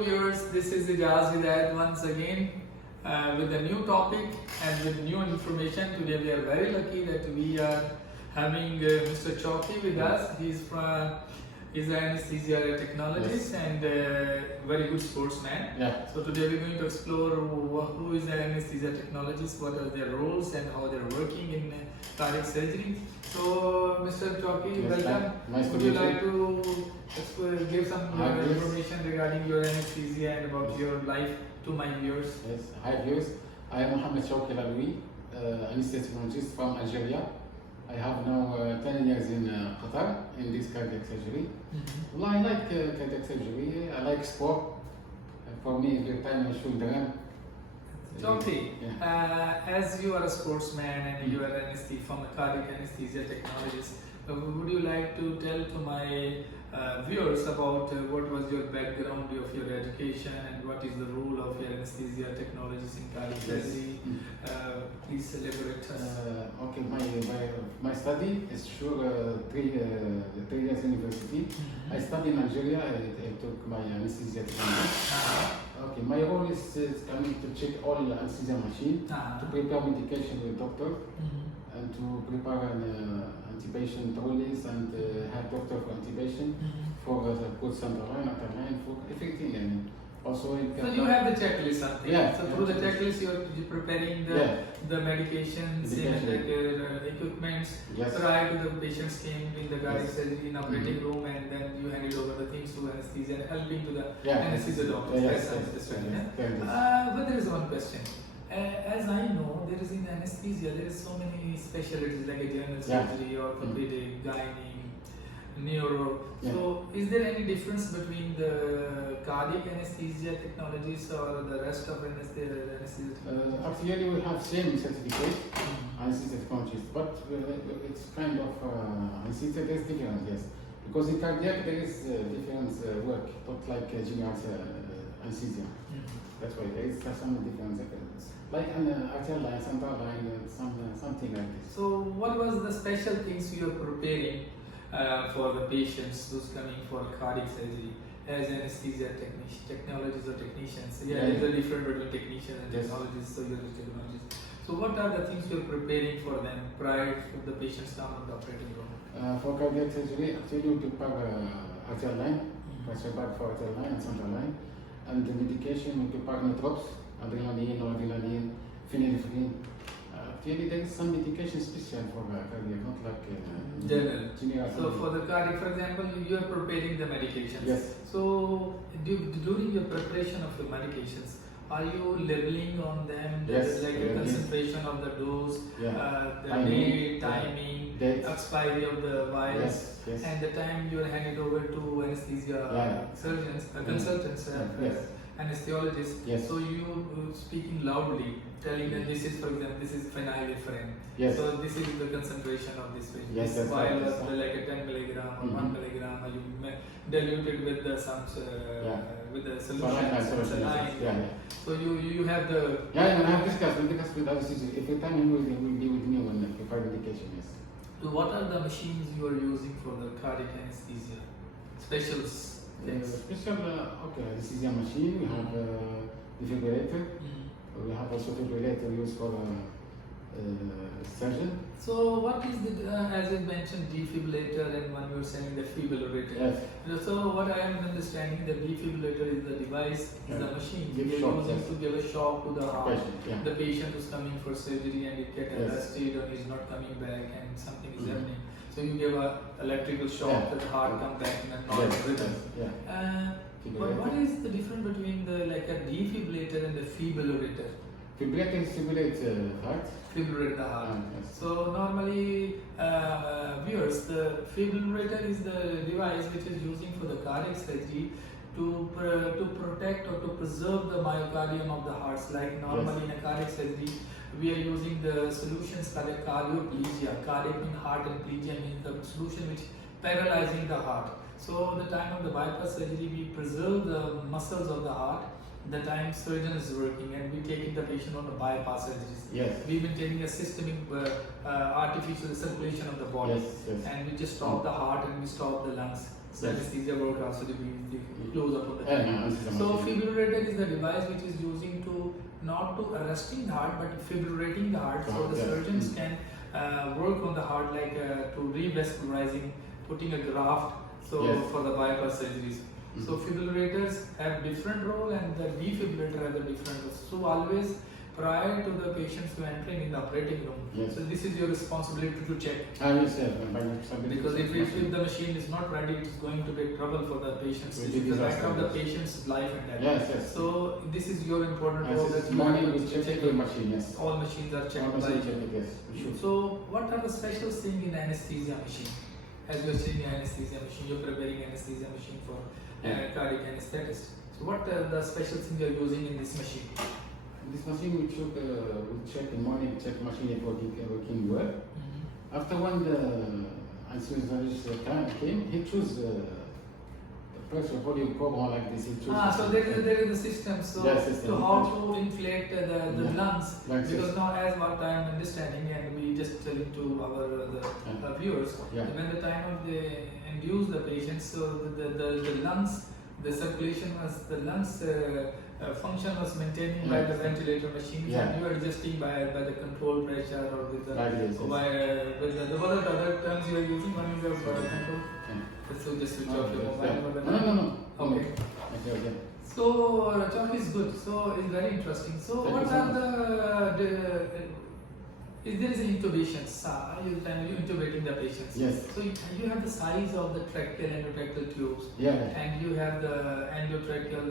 Viewers, this is Ijaz Hidayat once again with a new topic and with new information. Today we are very lucky that we are having Mr. Chowki with us. He's an anesthesia technologist and very good sportsman. Yeah. So today we're going to explore who is an anesthesia technologist, what are their roles and how they're working in cardiac surgery. So Mr. Chowki, Yes, welcome. nice to Would you meet like to give some Yes. information regarding your anesthesia and about your life to my viewers? Yes. Hi viewers. I am Mohammed Chowki Man, anesthesia technologist from Algeria. I have now 10 years in Qatar in this cardiac surgery. Mm-hmm. Well, I like cardiac surgery. I like sport. For me, every time I shoot the gun. Chowki, Yeah. as you are a sportsman and you are an from a cardiac anesthesia technologist, would you like to tell to my viewers about what was your background of your education and what is the role of your anesthesia technologist in cardiac surgery? Please elaborate us. Okay, my study is sure 3 years university. Mm-hmm. I studied in Algeria. I took my anesthesia technology. Okay, my role is coming to check all anesthesia machine, to prepare medication with doctor, and to prepare an intubation trolleys and have doctor for intubation, for good center line, after line, for everything. And also so you have the checklist something. Yeah, So through the checklist you're preparing the medications and the equipments Yes. prior to the patients came in the cardiac surgery in operating room, and then you handed over the things to anesthesia and helping to the anesthesia doctors. Yes, That's yes, understanding. yes. But there is one question. As I know, there is in anesthesia, there is so many specialties like a general surgery, orthopedic, gynae, neuro. So, is there any difference between the cardiac anesthesia technologists or the rest of anesthesia? Actually, we have same certificate, anesthesia technologist, but it's kind of anesthesia is different, yes. Because in cardiac there is different work, not like general anesthesia. That's why there is some difference. Like an arterial line, central line, something like this. So, what was the special things you are preparing for the patients who's coming for cardiac surgery as anesthesia technologists or technicians? Yeah, there's a difference between technicians and technologists, so you're a technologist. So, what are the things you're preparing for them prior to the patients come on the operating room? For cardiac surgery, actually we prepare arterial line, pressure bag for arterial line and central line. And the medication, we prepare drops, adrenaline, noradrenaline, phenylephrine. Actually, there is some medication special for cardiac, not like general. So for the cardiac, for example, you are preparing the medications. Yes. So during your preparation of your medications, are you labeling on them like a concentration of the dose, the date, timing, expiry of the vials, and the time you are handed over to anesthesia surgeons, consultants, anesthesiologists? So you speaking loudly, telling them this is, for example, this is phenylephrine. So this is the concentration of this patient. This vial was like a 10 milligram or 1 milligram. You diluted with the with the solution, saline. So you have the I have discussed with other surgeons. Every time he will be with me when I prepare medication. Yes. So what are the machines you are using for the cardiac anesthesia? Special things. Special anesthesia machine. We have defibrillator. We have also defibrillator used for surgeon. So what is the, as I mentioned, defibrillator, and when you were saying the defibrillator. So what I am understanding, the defibrillator is the device, is the machine they are using to give a shock to the heart. The patient is coming for surgery and it gets arrested or is not coming back and something is happening. So you give a electrical shock that the heart comes back in a normal rhythm. But what is the difference between the like a defibrillator and the defibrillator? Defibrillator stimulates heart. Fibrillate the heart. So normally, viewers, the defibrillator is the device which is using for the cardiac surgery to protect or to preserve the myocardium of the hearts. Like normally in a cardiac surgery, we are using the solutions called cardioplegia. Cardiac means heart, and plegia means the solution which paralyzing the heart. So the time of the bypass surgery, we preserve the muscles of the heart the time surgeon is working, and we taking the patient on the bypass surgeries. We've been taking a systemic artificial circulation of the body, and we just stop the heart and we stop the lungs. So anesthesia work also to be close up on the anesthesia So machine. fibrillator is the device which is using to not to arresting the heart but fibrillating the heart, so the surgeons can work on the heart like to revascularizing, putting a graft, so for the bypass surgeries. So fibrillators have different role and the defibrillator has a different role. So always prior to the patients to entering in the operating room. So this is your responsibility to check. Yes, because if the machine is not ready, it is going to be trouble for the patients. This is the matter of the patient's life and death. So this is your important role. That morning we check every machine. Yes. All machines are checked by you. So what are the special things in anesthesia machine? As you are seeing anesthesia machine, you are preparing anesthesia machine for cardiac anesthetist. So what are the special things you are using in this machine? This machine we check in morning, check machine if working well. After when the anesthesiologist came, he chose the pressure volume program like this. He chose so there is a system. So to how to inflate the lungs. Because now as what I am understanding and we just telling to our viewers, when the time of the induce the patient, so the lungs, the circulation was the lungs function was maintained by the ventilator machine, and you are adjusting by the control pressure or with the what are the other terms you are using when you have control? So just switch off your mobile. No. Okay. So Chowki is good. So it's very interesting. So what are if there is an intubation, you intubating the patients. So you have the size of the tracheal and endotracheal tubes. And you have the endotracheal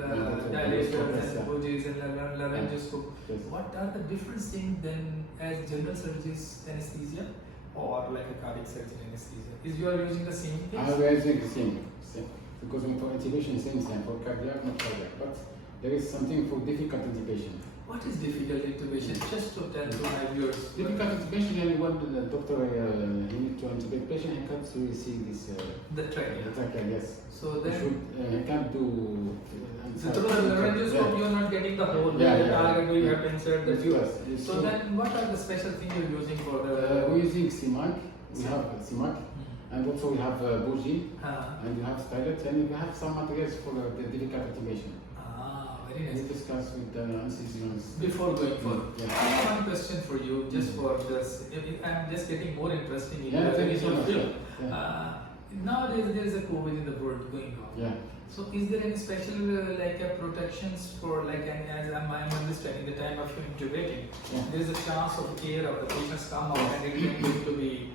dilators and bougies and laryngoscope. What are the different things than as general surgery's anesthesia or like a cardiac surgery anesthesia? Is you are using the same thing? We are using the same. Because for intubation, same thing. For cardiac, not cardiac. But there is something for difficult intubation. What is difficult intubation? Just to tell to my viewers. Difficult intubation, and when the doctor he need to intubate patient, he can't really see this. The trachea. The trachea, yes. So then he can't do. So through the laryngoscope, you are not getting the whole target. You have to insert the tube. So then, what are the special things you are using for the? We're using CMAC. We have CMAC. And also we have bougie, and we have stylet, and we have some materials for the difficult intubation. Very nice. We discuss with the anesthesiologists. Before going further, I have one question for you, just for this. I'm just getting more interesting in your field. Nowadays there is a COVID in the world going on. So is there any special protections for as I'm understanding the time of you intubating, there is a chance of care of the patients come out and it can going to be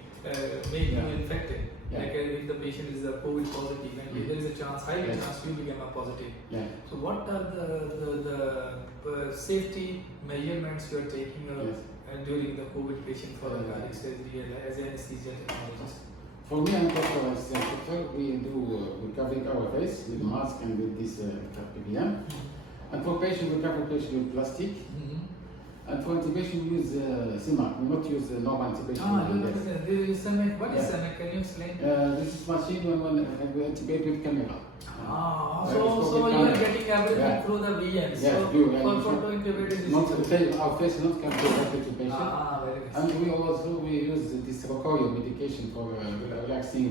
made you infected. Like if the patient is a COVID positive, and there is a chance, high chance you become a positive. So what are the safety measurements you are taking during the COVID patient for the cardiac surgery as an anesthesia technologist? For me and Dr. Doctor, we covering our face with mask and with this PPM. And for patient, we cover patient with plastic. And for intubation, we use CMAC. We not use normal intubation. There is CMAC. What is CMAC? Can you explain? This is machine when we intubate with camera. So you are getting everything through the VM. So for photo intubation, our face not can go directly to patient. Very nice. And we use this Rocoyo medication for relaxing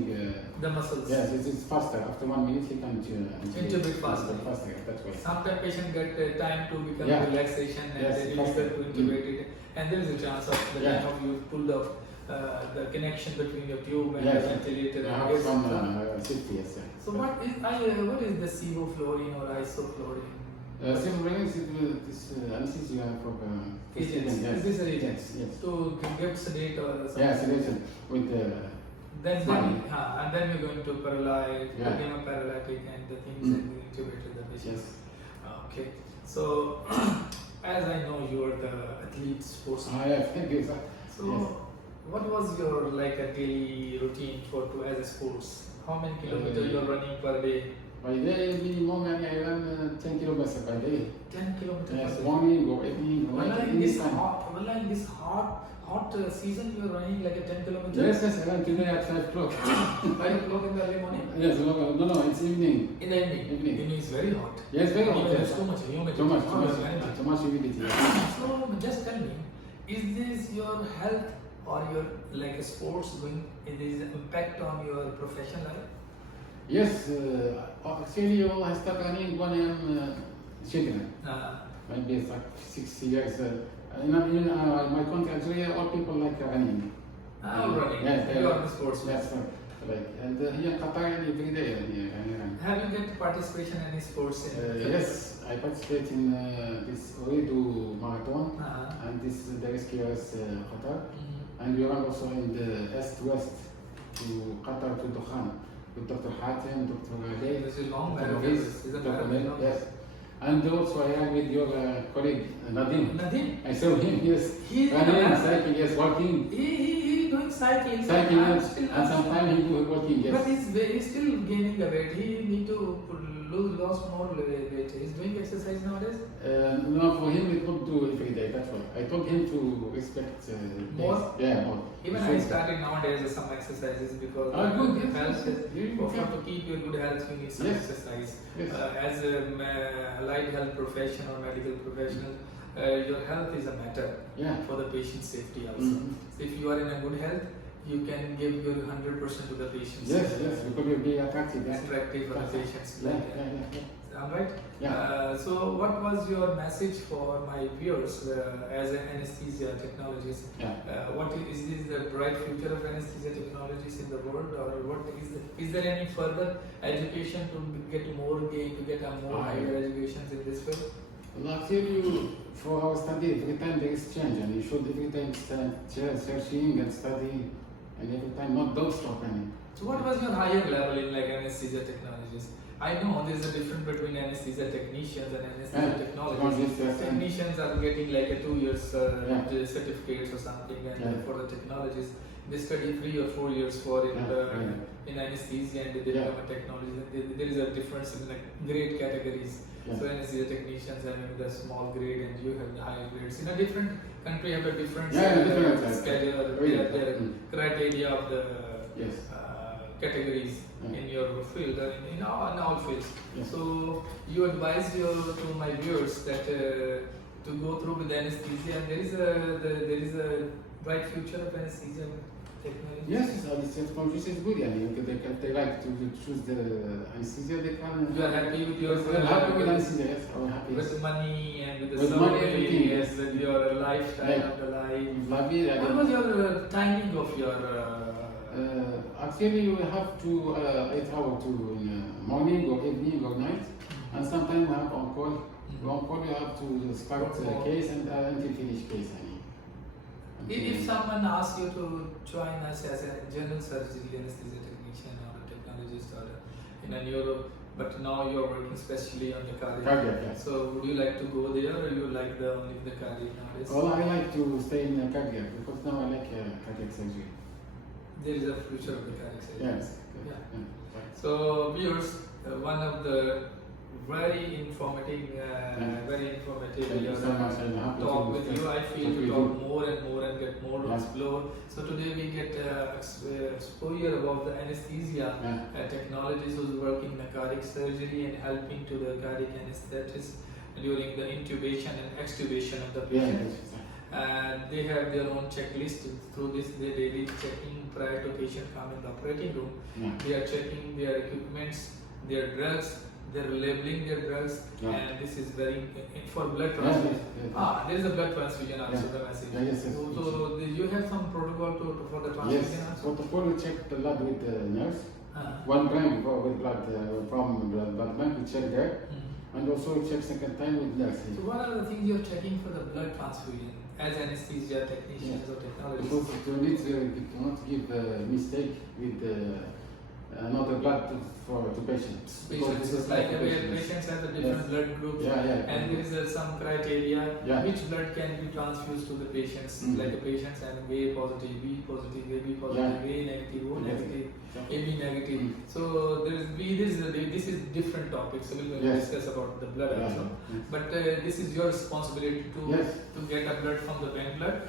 the muscles. Yes, it is faster. After 1 minute, you can intubate faster. That way. Sometimes patient get time to become relaxation and they difficult to intubate it. And there is a chance of the time of you pulled up the connection between your tube and the ventilator. And some safety, yes. So what is the sevoflurane or isoflurane? Sevoflurane is this anesthesia for agents. These are agents. To get sedate or something. Sedation with and then you're going to paralyze, become a paralytic and the things and intubate the patient. Okay. So as I know you are the athlete sportsman. Thank you. So what was your a daily routine as a sports? How many kilometers you are running per day? By day, minimum I run 10 kilometers per day. 10 kilometers per day? morning or evening. In this hot season you are running like a 10 kilometers? Yes, I run today at 5 o'clock. 5 o'clock in the early morning? Yes, no, it's evening. In the evening? Evening is very hot. Yes, very hot. There's too much humidity. Too much humidity. So just tell me, is this your health or your sports going? Is there an impact on your professional life? Yes, actually, I start running when I'm children. Maybe it's like 6 years. In my country, actually, all people like running. Running. Yes, You are the sportsman. Yes, like, and here in Qatar, every day I run. Have you get participation in any sports? Yes, I participate in this Ooredoo Marathon and this the rescuers Qatar. And we run also in the East-West to Qatar to Dukhan with Dr. Hatem, Dr. Adey. This is long Dr. marathon. Maurice, This is a Dr. marathon. Mel, yes. And also I am with your colleague Nadim. Nadim? I saw him, yes. He is running, cycling, yes, walking. He doing cycling. Cycling, yes. And sometimes he do walking, yes. But he's still gaining a weight. He need to lose more weight. He's doing exercise nowadays? No, for him it not do every day, that's why. I told him to respect more? Yeah, more. Even I started nowadays some exercises because good, health, yes. to keep your good health, you need some exercise. Yes. As a allied health professional or medical professional, your health is a matter for the patient's safety also. So if you are in a good health, you can give your 100% to the patients. Yes, because you'll be attractive. Attractive for the patients. All right. Yeah. So, what was your message for my viewers as an anesthesia technologist? What is this the bright future of anesthesia technologists in the world, or what is there any further education to get more gain, to get a more higher educations in this field? Well, I tell you, for our study, every time there is change, and you should every time start searching and studying, and every time don't stop any. So, what was your higher level in like anesthesia technologist? I know there's a difference between anesthesia technicians and anesthesia technologists. Technicians are getting like a 2 years certificates or something, and for the technologists, they study 3 or 4 years for in anesthesia, and they become a technologist. There is a difference in like grade categories. So anesthesia technicians have the small grade, and you have the higher grades. In a different country, have a different schedule, their criteria of the categories in your field, in all fields. So you advise to my viewers that to go through with anesthesia, and there is a bright future of anesthesia technology. Yes, anesthesia technology is good. If they like to choose the anesthesia, they can. You are happy with your? I'm happy with anesthesia. Yes, I'm happy. With money and with the salary, yes, with your lifestyle of the life. What was your timing of your? Actually, you have to 8 hours to morning or evening or night, and sometimes we have on call. On call, you have to start case and until finish case. If someone asks you to join us as a general surgery anesthesia technician or a technologist or in a neuro, but now you are working specially on the cardiac. So would you like to go there, or you like only the cardiac nowadays? Well, I like to stay in the cardiac because now I like cardiac surgery. There is a future of the cardiac surgery. Yes. So viewers, one of the very informative talk with you. I feel to talk more and more and get more to explore. So today we get exposure about the anesthesia technologists who's working in cardiac surgery and helping to the cardiac anesthetists during the intubation and extubation of the patient. And they have their own checklist. Through this, they daily checking prior to patient come in the operating room. They are checking their equipments, their drugs. They're labeling their drugs, and this is very for blood transfusion. There is a blood transfusion also. The message. So you have some protocol for the transfusion also. Protocol we check the blood with the nurse. 1 gram with blood from the blood bank we check there, and also we check second time with nurse. So what are the things you're checking for the blood transfusion as anesthesia technicians or technologists? Because you cannot give a mistake with another blood to patients. Patients, like patients have the different blood groups, and there is some criteria which blood can be transfused to the patients. Like the patients have A positive, B positive, AB positive, A negative, O negative, AB negative. So this is different topics. So we will discuss about the blood also. But this is your responsibility to get a blood from the bank blood.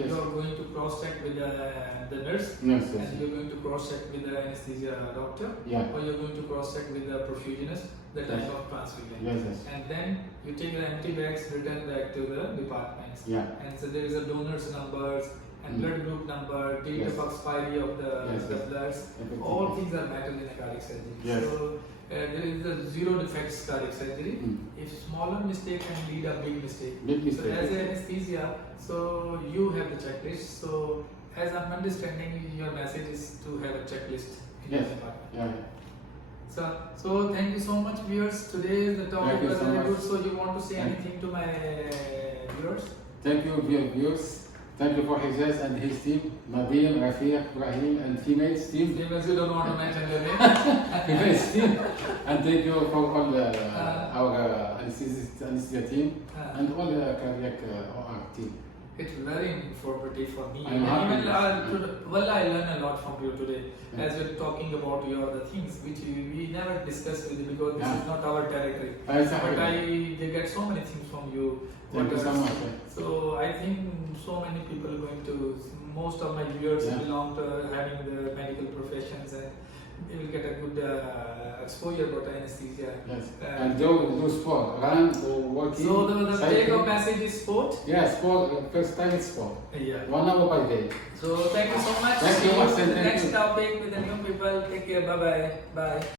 You are going to cross check with the nurse, and you are going to cross check with the anesthesia doctor, or you are going to cross check with the perfusionist the type of transfusion. And then you take the empty bags, return back to the departments. And so there is a donors numbers, and blood group number, date of expiry of the bloods, all things are matter in a cardiac surgery. Yes. So there is a zero defects cardiac surgery. If smaller mistake can lead a big mistake. Big mistake. So as an anesthesia, so you have the checklist. So as I'm understanding, your message is to have a checklist in your department. Yeah. So thank you so much, viewers. Today the topic was so very much. good. So you want to say anything to my viewers? Thank you, dear viewers. Thank you for Hijaz and his team, Nabil, Rafiq, Ibrahim, and females team. Females, you don't want to mention their name. Females team. And thank you for all our anesthesia team and all the cardiac OR team. It's very informative for me. I'm happy. I learned a lot from you today as we're talking about your the things which we never discussed with you because this is not our territory. But I get so many things from you. Thank you so much. So I think so many people are going to, most of my viewers belong to having the medical professions and they will get a good exposure about anesthesia. Yes. And do sport, run or walking. So the take of message is sport? Yes, sport, first time it's sport. Yeah. 1 hour by day. So thank you so much. Thank you. See you in the next topic with the new people. Take care. Bye-bye. Bye.